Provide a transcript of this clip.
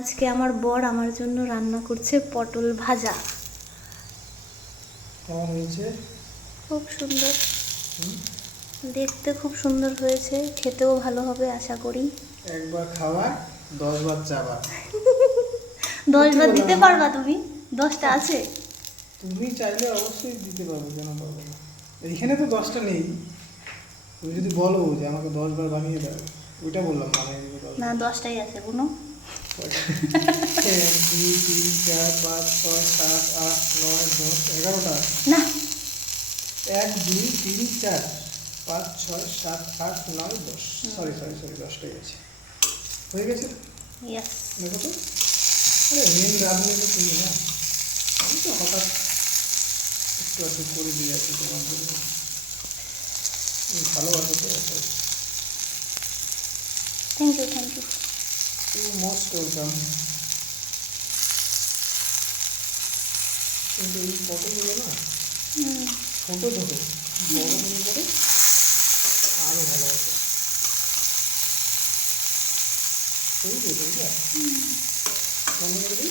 আজকে আমার বর আমার জন্য রান্না করছে পটল ভাজা। কেমন হয়েছে? খুব সুন্দর, দেখতে খুব সুন্দর হয়েছে, খেতেও ভালো হবে আশা করি। একবার খাওয়া 10 বার চাবা। 10 বার দিতে পারবা তুমি? 10টা আছে? তুমি চাইলে অবশ্যই দিতে পারবে, কেন পারবে না? এইখানে তো 10টা নেই। তুমি যদি বলো যে আমাকে 10 বার বানিয়ে দাও, ওইটা বললাম বানিয়ে দিবে 10 না, বার। 10টাই আছে, গুনো। 1 2 3 4 5 6 7 8 9 10 11টা। না, 1 2 3 4 5 6 7 8 9 10। সরি 10টাই আছে। হয়ে গেছে? ইয়েস। দেখো তো। আরে মেন রাঁধুনি তো তুমি না, আমি তো হঠাৎ একটু একটু করে দিয়ে আছি তোমার জন্য। তুমি ভালোবাসো তো। Thank you, thank you. You most welcome. কিন্তু এই ফটোগুলো না ছোটো ছোটো, বড় মনে করে আরও ভালো হতো। এই যে বুঝলা বন্ধ করে দিই।